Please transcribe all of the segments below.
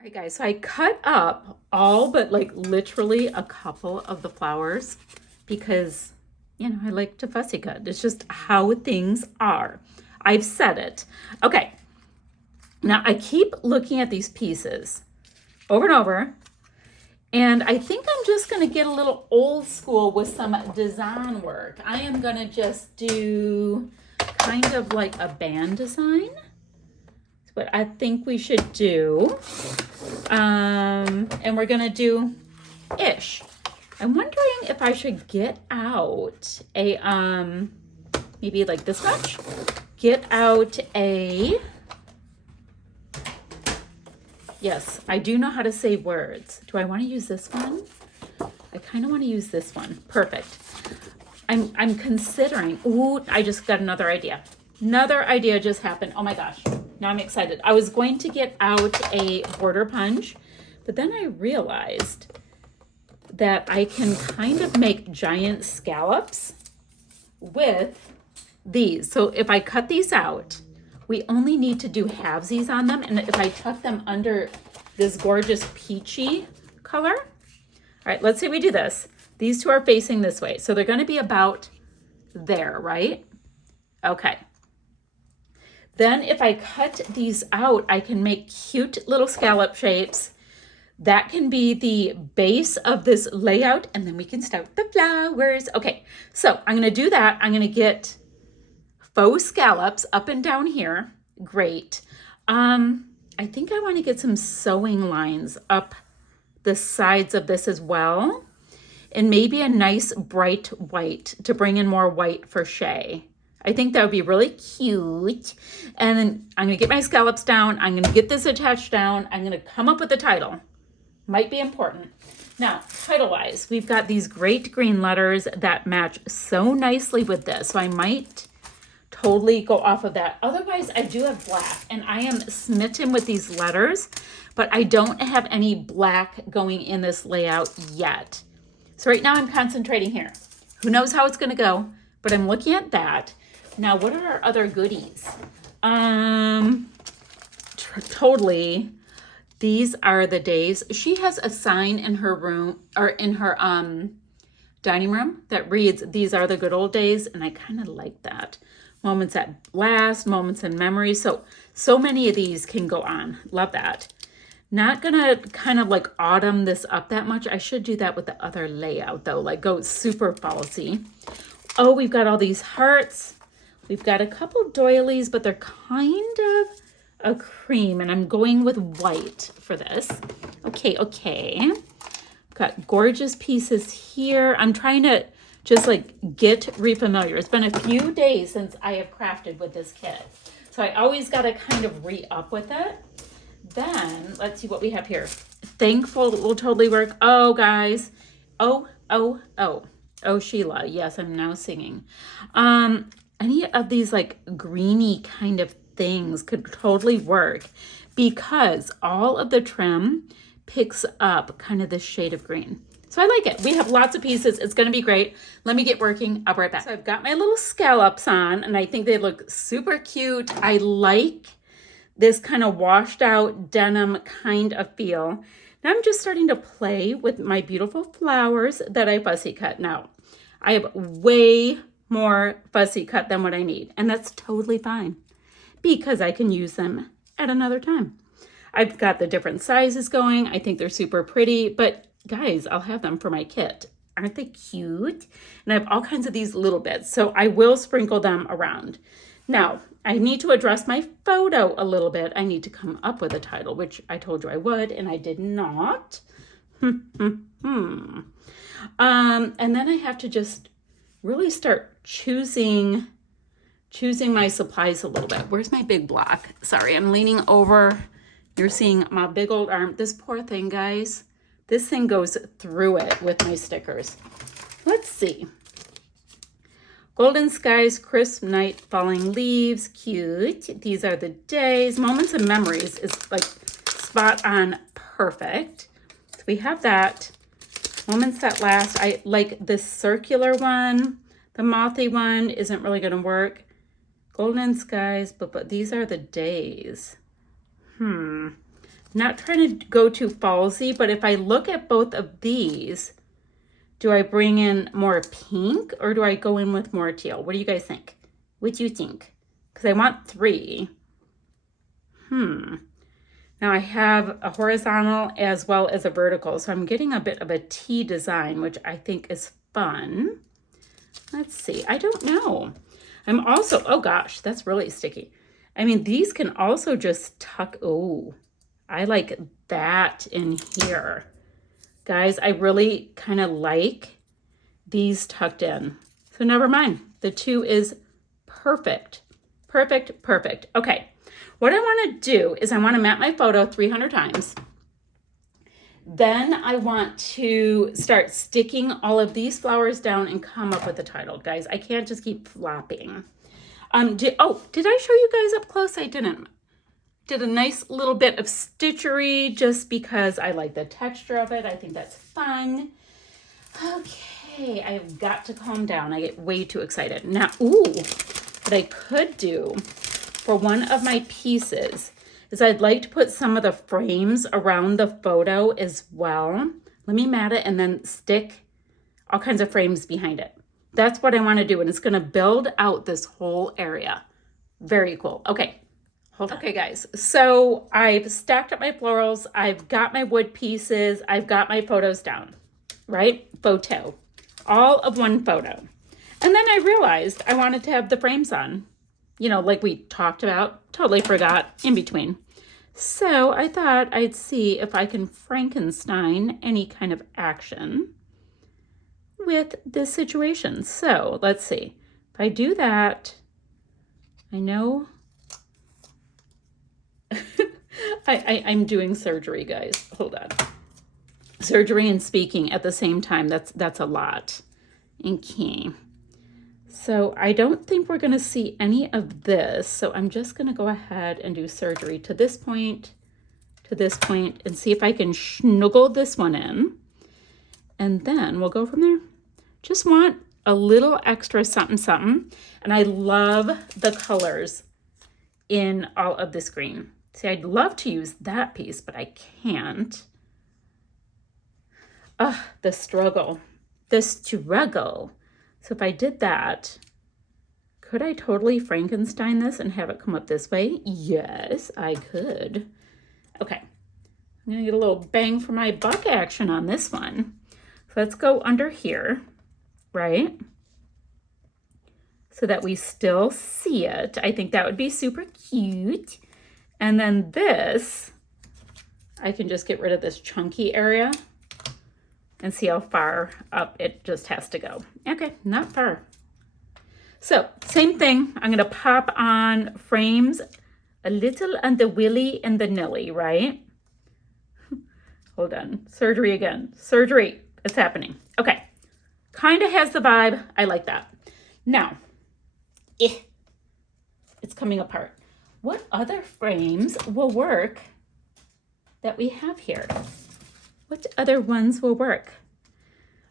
All right, guys, so I cut up all but like literally a couple of the flowers because, I like to fussy cut. It's just how things are. I've said it. Okay, now I keep looking at these pieces over and over, and I think I'm just going to get a little old school with some design work. I am going to just do kind of like a band design. That's what I think we should do. And we're gonna do ish. I'm wondering if I should get out a maybe like this much. Get out a, yes, I do know how to say words. Do I want to use this one? I kind of want to use this one. Perfect. I'm considering. Ooh, I just got another idea. Another idea just happened. Oh my gosh. Now I'm excited. I was going to get out a border punch, but then I realized that I can kind of make giant scallops with these. So if I cut these out, we only need to do halvesies on them. And if I tuck them under this gorgeous peachy color, all right, let's say we do this. These two are facing this way. So they're going to be about there, right? Okay. Then if I cut these out, I can make cute little scallop shapes. That can be the base of this layout, and then we can start the flowers. Okay, so I'm gonna do that. I'm gonna get faux scallops up and down here. Great. I think I wanna get some sewing lines up the sides of this as well, and maybe a nice bright white to bring in more white for Shay. I think that would be really cute. And then I'm gonna get my scallops down. I'm gonna get this attached down. I'm gonna come up with a title. Might be important. Now, title-wise, we've got these great green letters that match so nicely with this. So I might totally go off of that. Otherwise, I do have black, and I am smitten with these letters, but I don't have any black going in this layout yet. So right now I'm concentrating here. Who knows how it's gonna go, but I'm looking at that. Now, what are our other goodies? Totally. These are the days. She has a sign in her room or in her dining room that reads, "These are the good old days," and I kind of like that. Moments that last, moments in memory. So many of these can go on. Love that. Not gonna kind of like autumn this up that much. I should do that with the other layout though, like go super fallsy. Oh, we've got all these hearts. We've got a couple doilies, but they're kind of a cream, and I'm going with white for this. Okay. Got gorgeous pieces here. I'm trying to just like get refamiliar. It's been a few days since I have crafted with this kit. So I always got to kind of re-up with it. Then let's see what we have here. Thankful will totally work. Oh, guys. Oh, Sheila. Yes, I'm now singing. Any of these like greeny kind of things could totally work because all of the trim picks up kind of this shade of green. So I like it. We have lots of pieces. It's going to be great. Let me get working. I'll be right back. So I've got my little scallops on, and I think they look super cute. I like this kind of washed out denim kind of feel. Now I'm just starting to play with my beautiful flowers that I fussy cut. Now I have way more fussy cut than what I need, and that's totally fine because I can use them at another time. I've got the different sizes going. I think they're super pretty, but guys, I'll have them for my kit. Aren't they cute? And I have all kinds of these little bits, so I will sprinkle them around. Now, I need to address my photo a little bit. I need to come up with a title, which I told you I would, and I did not. And then I have to just really start choosing my supplies a little bit. Where's my big block? Sorry, I'm leaning over. You're seeing my big old arm. This poor thing, guys. This thing goes through it with my stickers. Let's see. Golden skies, crisp night, falling leaves, cute. These are the days. Moments and memories is like spot on perfect. So we have that. Moments that last. I like this circular one. The mothy one isn't really going to work. Golden skies, but these are the days. Not trying to go too fallsy, but if I look at both of these, do I bring in more pink or do I go in with more teal? What do you guys think? What do you think? Because I want 3. Now I have a horizontal as well as a vertical, so I'm getting a bit of a T design, which I think is fun. Let's see, I don't know. I'm also, oh gosh, that's really sticky. I mean, these can also just tuck, oh, I like that in here. Guys, I really kind of like these tucked in. So never mind, the 2 is perfect. Perfect, perfect. Okay, what I want to do is I want to map my photo 300 times. Then I want to start sticking all of these flowers down and come up with a title. Guys, I can't just keep flopping. Did I show you guys up close? I didn't. Did a nice little bit of stitchery just because I like the texture of it. I think that's fun. Okay, I've got to calm down. I get way too excited. Now, what I could do for one of my pieces is I'd like to put some of the frames around the photo as well. Let me mat it and then stick all kinds of frames behind it. That's what I want to do, and it's going to build out this whole area. Very cool. Okay, hold on. Okay, guys, so I've stacked up my florals. I've got my wood pieces. I've got my photos down, right? Photo, all of one photo. And then I realized I wanted to have the frames on, you know, like we talked about. Totally forgot in between. So I thought I'd see if I can Frankenstein any kind of action with this situation. So let's see. If I do that, I know I'm doing surgery, guys. Hold on. Surgery and speaking at the same time. That's a lot. Okay. So I don't think we're going to see any of this. So I'm just going to go ahead and do surgery to this point, and see if I can snuggle this one in. And then we'll go from there. Just want a little extra something, something. And I love the colors in all of this green. See, I'd love to use that piece, but I can't. The struggle. The struggle. So if I did that, could I totally Frankenstein this and have it come up this way? Yes, I could. Okay. I'm going to get a little bang for my buck action on this one. So let's go under here, right? So that we still see it. I think that would be super cute. And then this, I can just get rid of this chunky area and see how far up it just has to go. Okay, not far. So same thing, I'm gonna pop on frames a little on the willy and the nilly, right? Hold on, surgery again, surgery, it's happening. Okay, kind of has the vibe, I like that. Now, it's coming apart. What other frames will work that we have here? What other ones will work?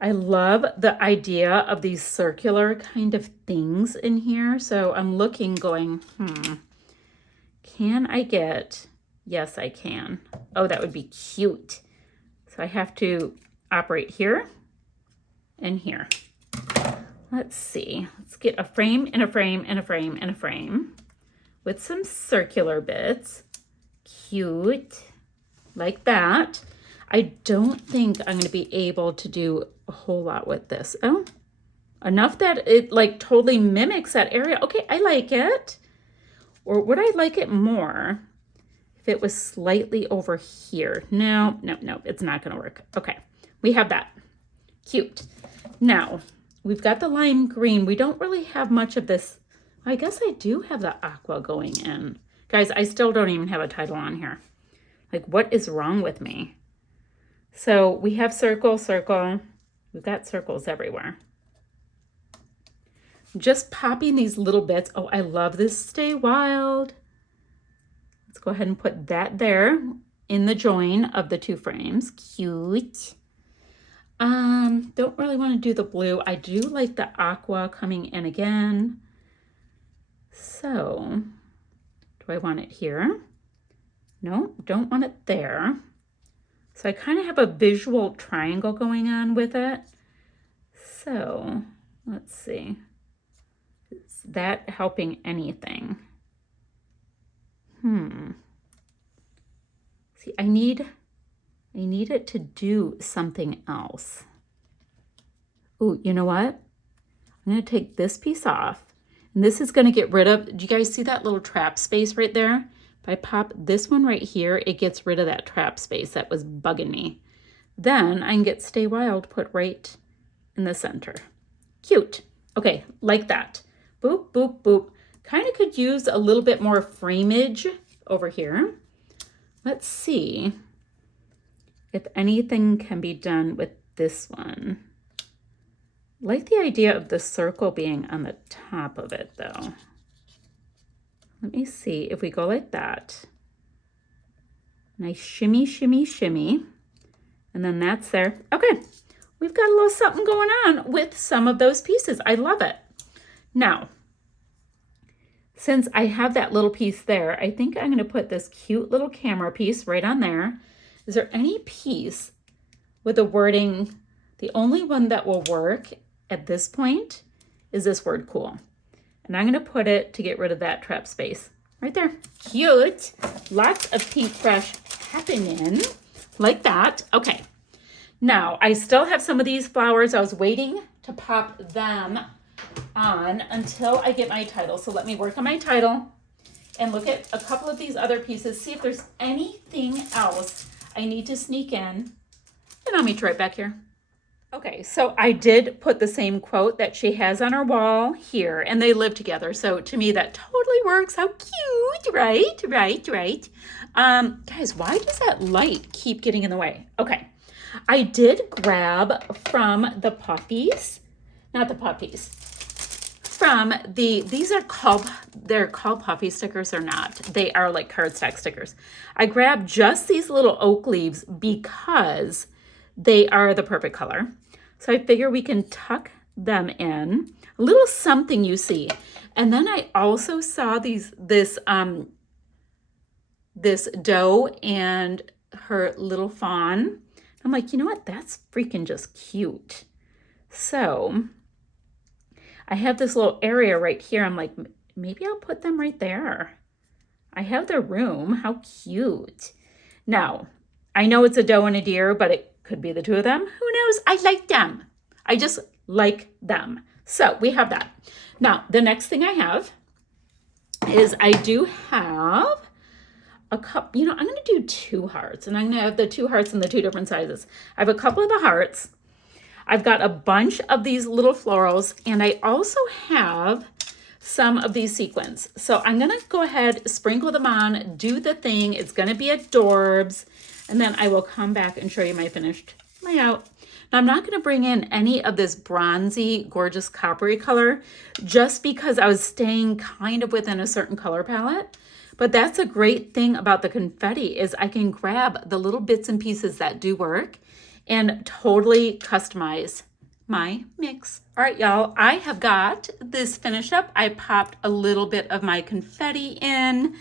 I love the idea of these circular kind of things in here. So I'm looking going, can I get, yes, I can. Oh, that would be cute. So I have to operate here and here. Let's see, let's get a frame and a frame and a frame and a frame with some circular bits. Cute, like that. I don't think I'm going to be able to do a whole lot with this. Oh, enough that it like totally mimics that area. Okay, I like it. Or would I like it more if it was slightly over here? No, it's not going to work. Okay, we have that. Cute. Now, we've got the lime green. We don't really have much of this. I guess I do have the aqua going in. Guys, I still don't even have a title on here. Like, what is wrong with me? So we have circle, circle. We've got circles everywhere. Just popping these little bits. Oh, I love this Stay Wild. Let's go ahead and put that there in the join of the two frames. Cute. Don't really want to do the blue. I do like the aqua coming in again. So, do I want it here? No, don't want it there. So I kind of have a visual triangle going on with it. So let's see. Is that helping anything? See, I need it to do something else. Oh, you know what? I'm going to take this piece off. And this is going to get rid of, do you guys see that little trap space right there? If I pop this one right here, it gets rid of that trap space that was bugging me. Then I can get Stay Wild put right in the center. Cute. Okay, like that. Boop, boop, boop. Kind of could use a little bit more framage over here. Let's see if anything can be done with this one. Like the idea of the circle being on the top of it though. Let me see if we go like that. Nice shimmy, shimmy, shimmy. And then that's there. Okay, we've got a little something going on with some of those pieces. I love it. Now, since I have that little piece there, I think I'm gonna put this cute little camera piece right on there. Is there any piece with the wording? The only one that will work at this point is this word cool. And I'm going to put it to get rid of that trap space right there. Cute. Lots of pink brush happening like that. Okay. Now I still have some of these flowers. I was waiting to pop them on until I get my title. So let me work on my title and look at a couple of these other pieces. See if there's anything else I need to sneak in. And I'll meet you right back here. Okay, so I did put the same quote that she has on her wall here, and they live together. So to me, that totally works. How cute, right? Guys, why does that light keep getting in the way? Okay, I did grab from the puppies, not the puppies, from these are called, they're called puffy stickers or not. They are like cardstock stickers. I grabbed just these little oak leaves because they are the perfect color. So I figure we can tuck them in. A little something you see. And then I also saw this doe and her little fawn. I'm like, you know what? That's freaking just cute. So I have this little area right here. I'm like, maybe I'll put them right there. I have the room. How cute. Now, I know it's a doe and a deer, but it could be the two of them. Who knows? I like them. I just like them. So we have that. Now, the next thing I have is I do have a cup. You know, I'm going to do 2 hearts, and I'm going to have the 2 hearts in the 2 different sizes. I have a couple of the hearts. I've got a bunch of these little florals, and I also have some of these sequins. So I'm going to go ahead, sprinkle them on, do the thing. It's going to be adorbs. And then I will come back and show you my finished layout. Now I'm not going to bring in any of this bronzy, gorgeous coppery color just because I was staying kind of within a certain color palette. But that's a great thing about the confetti is I can grab the little bits and pieces that do work and totally customize my mix. All right, y'all, I have got this finished up. I popped a little bit of my confetti in.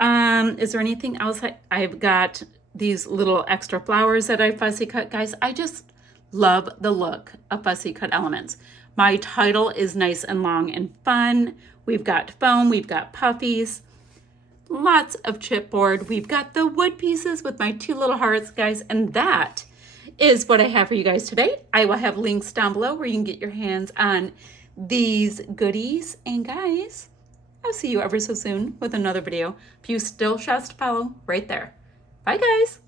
Is there anything else? I've got these little extra flowers that I fussy cut. Guys, I just love the look of fussy cut elements. My title is nice and long and fun. We've got foam, we've got puffies, lots of chipboard. We've got the wood pieces with my 2 little hearts, guys, and that is what I have for you guys today. I will have links down below where you can get your hands on these goodies. And guys, I'll see you ever so soon with another video. A few still shots to follow right there. Bye, guys.